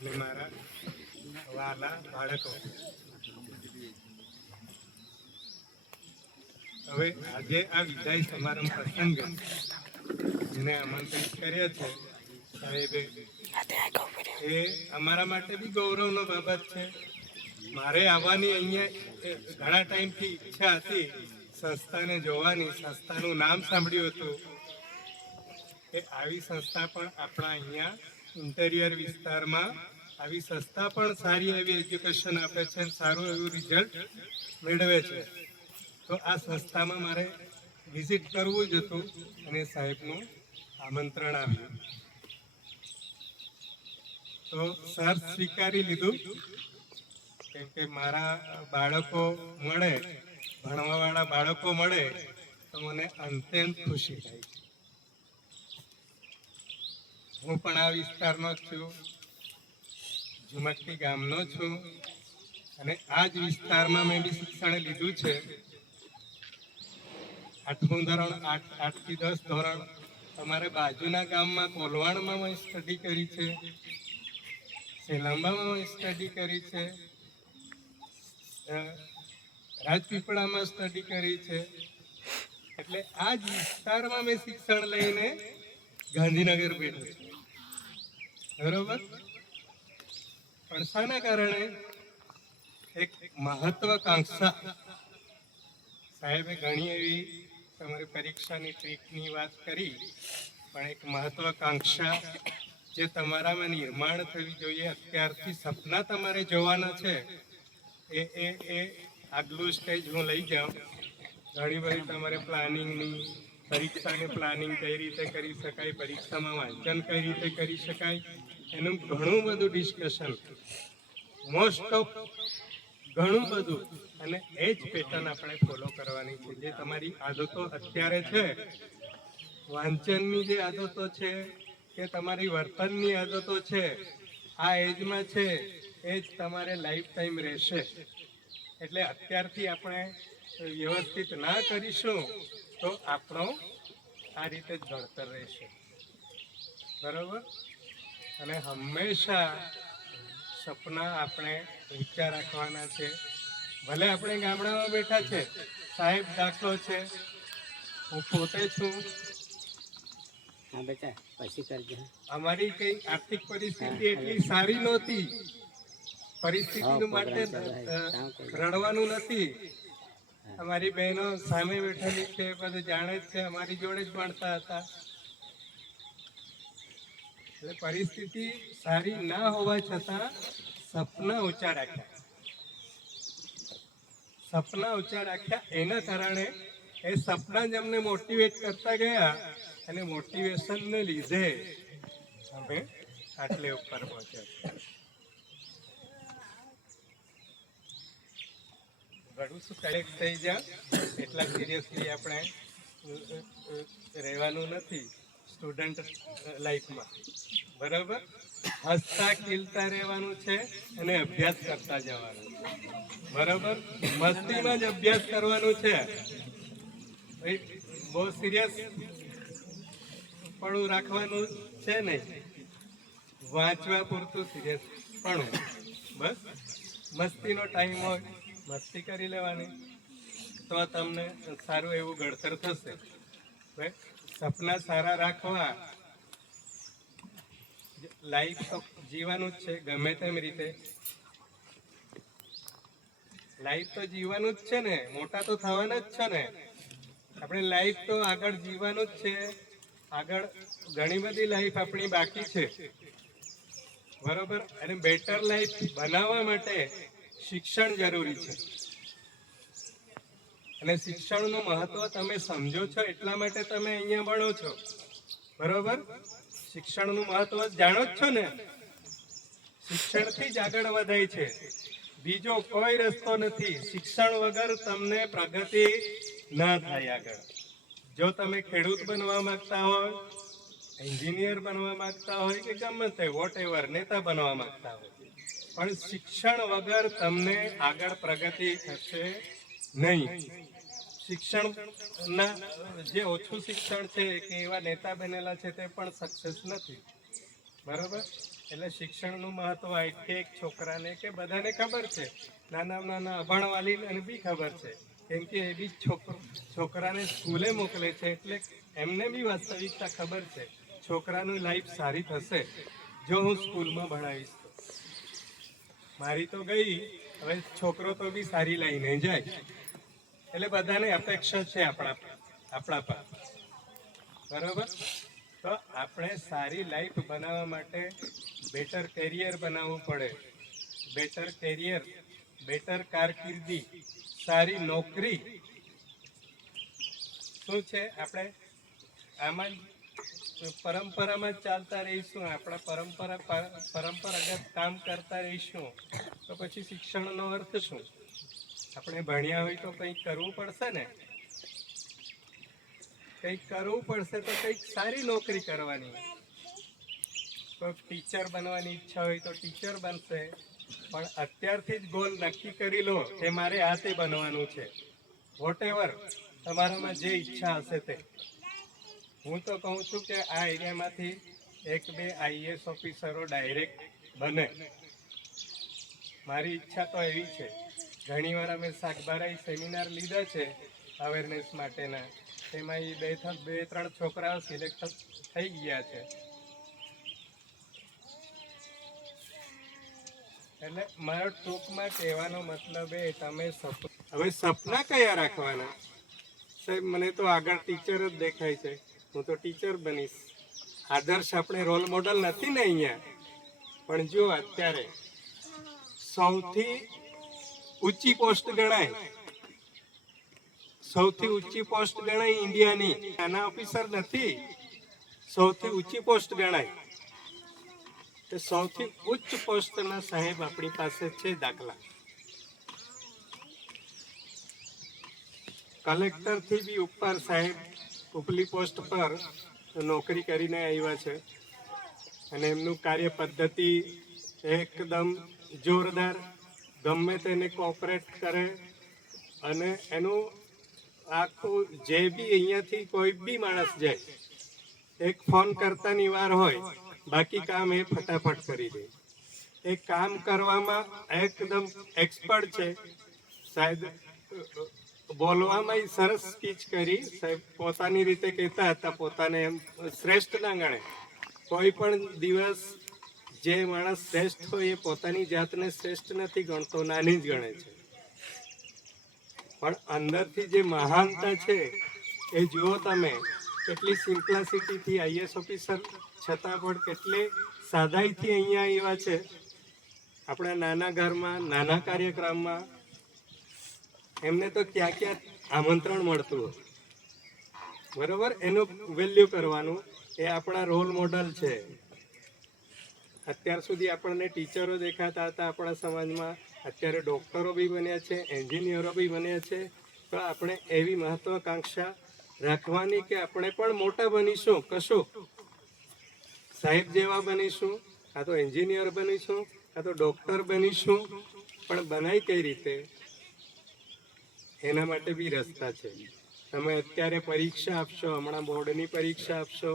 અને મારા વાલા બાળકો, હવે આજે આ વિદાય સમારંભ પ્રસંગે જેને આમંત્રિત કર્યા છે સાહેબે, એ અમારા માટે બી ગૌરવનો બાબત છે. મારે આવવાની અહીંયા ઘણા ટાઈમથી ઈચ્છા હતી, સંસ્થાને જોવાની. સંસ્થાનું નામ સાંભળ્યું હતું કે આવી સંસ્થા પણ આપણા અહીંયા ઇન્ટેરિયર વિસ્તારમાં આવી સંસ્થા પણ સારી એવી એજ્યુકેશન આપે છે, સારું એવું રિઝલ્ટ મેળવે છે. તો આ સંસ્થામાં મારે વિઝિટ કરવું જ હતું અને સાહેબનું આમંત્રણ આવ્યું તો સર સ્વીકારી લીધું. કેમ કે મારા બાળકો મળે, ભણવાવાળા બાળકો મળે તો મને અત્યંત ખુશી થાય છે. હું પણ આ વિસ્તારનો જ છું, ઝુમકટી ગામનો છું અને આ જ વિસ્તારમાં મેં બી શિક્ષણ લીધું છે. 8મું ધોરણ, 8 થી 10 ધોરણ અમારે બાજુના ગામમાં કોલવાણમાં મેં સ્ટડી કરી છે, સેલાંબામાં મેં સ્ટડી કરી છે, રાજપીપળામાં સ્ટડી કરી છે. એટલે આ જ વિસ્તારમાં મેં શિક્ષણ લઈને ગાંધીનગર બેઠો છું. બરોબર? પણ શાના કારણે? એક મહત્વાકાંક્ષા. સાહેબે ઘણી એવી તમારી પરીક્ષાની ટ્રીકની વાત કરી, પણ એક મહત્વાકાંક્ષા જે તમારામાં નિર્માણ થવી જોઈએ, અત્યારથી સપના તમારે જોવાના છે, એ આગલું સ્ટેજ હું લઈ જાઉં. ઘણી બધી તમારે પ્લાનિંગની, પરીક્ષાની પ્લાનિંગ કઈ રીતે કરી શકાય, પરીક્ષામાં વાંચન કઈ રીતે કરી શકાય, એનું ઘણું બધું ડિસ્કશન, મોસ્ટ ઓફ ઘણું બધું. અને એ જ પેટર્ન આપણે ફોલો કરવાની છે. જે તમારી આદતો અત્યારે છે, વાંચનની જે આદતો છે કે તમારી વર્તનની આદતો છે, આ એજમાં છે, એ જ તમારે લાઈફ ટાઈમ રહેશે. એટલે અત્યારથી આપણે વ્યવસ્થિત ના કરીશું તો આપણો આ રીતે જ ઘડતર રહેશે. બરાબર? અને હંમેશા સપના આપણે ઊંચા રાખવાના છે. ભલે આપણે ગામડામાં બેઠા છે, સાહેબ દાખલો છે, હું પોતે છું. હા બેટા, પછી કરજે. અમારી કઈ આર્થિક પરિસ્થિતિ એટલી સારી નહોતી. પરિસ્થિતિનું માટે રડવાનું નથી. અમારી બહેનો સામે બેઠેલી છે, બધું જાણે જ છે, અમારી જોડે જ ભણતા હતા. એટલે પરિસ્થિતિ સારી ના હોવા છતાં સપના ઊંચા રાખ્યા. સપના ઊંચા રાખ્યા એના કારણે એ સપના જ અમને મોટિવેટ કરતા ગયા અને મોટિવેશનને લીધે અમે આટલે ઉપર પહોંચ્યા. ઘણું શું કલેક્ટ થઈ જા, એટલા સિરિયસલી આપણે રહેવાનું નથી સ્ટુડન્ટ લાઈફમાં. બરાબર? હસતા ખીલતા રહેવાનું છે અને અભ્યાસ કરતા જવાનું છે. બરાબર? મસ્તીમાં જ અભ્યાસ કરવાનું છે. બહુ સિરિયસ પણ રાખવાનું છે નહીં. વાંચવા પૂરતું સિરિયસ પણ, બસ મસ્તીનો ટાઈમ હોય, મસ્તી કરી લેવાની તો તમને સારું એવું ઘડતર થશે. સપના સારા રાખવા. લાઈફ તો જીવાનું જ છે, ગમે તેમ રીતે લાઈફ તો જીવાનું જ છે ને, મોટા તો થવાના જ છે ને. આપણે લાઈફ તો આગળ જીવાનું જ છે. આગળ ઘણી બધી લાઈફ આપણી બાકી છે. બરોબર? અને બેટર લાઈફ બનાવવા માટે શિક્ષણ જરૂરી છે. અને શિક્ષણનું મહત્વ તમે સમજો છો એટલા માટે તમે અહીંયા ભણો છો. બરોબર? શિક્ષણનું મહત્વ જાણો જ છો ને. શિક્ષણથી જ આગળ વધાય છે, બીજો કોઈ રસ્તો નથી. શિક્ષણ વગર તમને પ્રગતિ ના થાય આગળ. જો તમે ખેડૂત બનવા માંગતા હોય, એન્જિનિયર બનવા માંગતા હોય કે ગમે તે વોટ એવર નેતા બનવા માંગતા હોય, પણ શિક્ષણ વગર તમને આગળ પ્રગતિ થશે નહીં. શિક્ષણના જે ઓછું શિક્ષણ છે કે એવા નેતા બનેલા છે તે પણ સક્સેસ નથી. બરાબર? એટલે શિક્ષણનું મહત્વ એક છોકરાને કે બધાને ખબર છે, નાના અભણવાલીને બી ખબર છે, કેમ કે એ બી છોકરાને સ્કૂલે મોકલે છે, એટલે એમને બી વાસ્તવિકતા ખબર છે છોકરાનું લાઈફ સારી થશે જો હું સ્કૂલમાં ભણાવીશ તો. મારી તો ગઈ, હવે છોકરો તો બી સારી લઈને જાય, એટલે બધાને અપેક્ષા છે આપણા પર, બરાબર. તો આપણે સારી લાઈફ બનાવવા માટે બેટર કેરિયર બનાવવું પડે. બેટર કેરિયર, બેટર કારકિર્દી, સારી નોકરી શું છે? આપણે આમાં પરંપરામાં જ ચાલતા રહીશું, આપણા પરંપરાગત કામ કરતા રહીશું, તો પછી શિક્ષણનો અર્થ શું? આપણે ભણ્યા હોય તો કંઈક કરવું પડશે ને, કંઈક કરવું પડશે તો કંઈક સારી નોકરી કરવાની. કોઈ ટીચર બનવાની ઈચ્છા હોય તો ટીચર બનશે, પણ અત્યારથી જ ગોલ નક્કી કરી લો કે મારે આ તે બનવાનું છે. વોટ એવર તમારામાં જે ઈચ્છા હશે તે. હું તો કહું છું કે આ એરિયામાંથી 1-2 આઈએએસ ઓફિસરો ડાયરેક્ટ બને. મારી ઈચ્છા તો એવી છે. ઘણીવાર અમે શાકભારા સેમિનાર લીધા છે અવેરનેસ માટેના, તેમાં એ 2-3 છોકરાઓ સિલેક્ટ થઈ ગયા છે. એટલે મારો ટૂંકમાં કહેવાનો મતલબ એ, તમે હવે સપના કયા રાખવાના? સાહેબ મને તો આગળ ટીચર જ દેખાય છે, હું તો ટીચર બનીશ. આદર્શ આપણે રોલ મોડલ નથી ને અહીંયા, પણ જો અત્યારે સૌથી ઊંચી પોસ્ટ ગણાય, સૌથી ઊંચી પોસ્ટ ગણાય ઇન્ડિયાની, નાના ઓફિસર નથી, સૌથી ઊંચી પોસ્ટ ગણાય. તે સૌથી ઉચ્ચ પોસ્ટના સાહેબ આપણી પાસે છે દાખલા. કલેક્ટરથી બી ઉપર સાહેબ ઉપલી પોસ્ટ પર નોકરી કરીને આવ્યા છે, અને એમનું કાર્ય પદ્ધતિ એકદમ જોરદાર, ગમે તેને કોઓપરેટ કરે, અને એનું આખું જે બી અહીંયાથી કોઈ બી માણસ જાય, એક ફોન કરતાની વાર હોય, બાકી કામ એ ફટાફટ કરી દે. એ કામ કરવામાં એકદમ એક્સપર્ટ છે સાહેબ. બોલવામાં સરસ સ્પીચ કરી સાહેબ, પોતાની રીતે કહેતા હતા, પોતાને એમ શ્રેષ્ઠ ના ગણે. કોઈ પણ દિવસ જે માણસ શ્રેષ્ઠ હોય એ પોતાની જાતને શ્રેષ્ઠ નથી ગણતો, નાની જ ગણે છે. પણ અંદરથી જે મહાનતા છે એ જુઓ તમે, કેટલી સિમ્પ્લાસિટીથી આઈએસ ઓફિસર છતાં પણ કેટલી સાદાઈથી અહીંયા આવ્યા છે. આપણા નાના ઘરમાં, નાના કાર્યક્રમમાં એમને તો ક્યાં આમંત્રણ મળતું હોય, બરોબર. એનું વેલ્યુ કરવાનું, એ આપણા રોલ મોડલ છે. અત્યાર સુધી આપણને ટીચરો દેખાતા હતા આપણા સમાજમાં, અત્યારે ડૉક્ટરો બી બન્યા છે, એન્જિનિયરો બી બન્યા છે. તો આપણે એવી મહત્વાકાંક્ષા રાખવાની કે આપણે પણ મોટા બનીશું, કશું સાહેબ જેવા બનીશું, કાં તો એન્જિનિયર બનીશું, કાં તો ડૉક્ટર બનીશું. પણ બનાય કઈ રીતે, એના માટે બી રસ્તા છે. તમે અત્યારે પરીક્ષા આપશો, હમણાં બોર્ડની પરીક્ષા આપશો,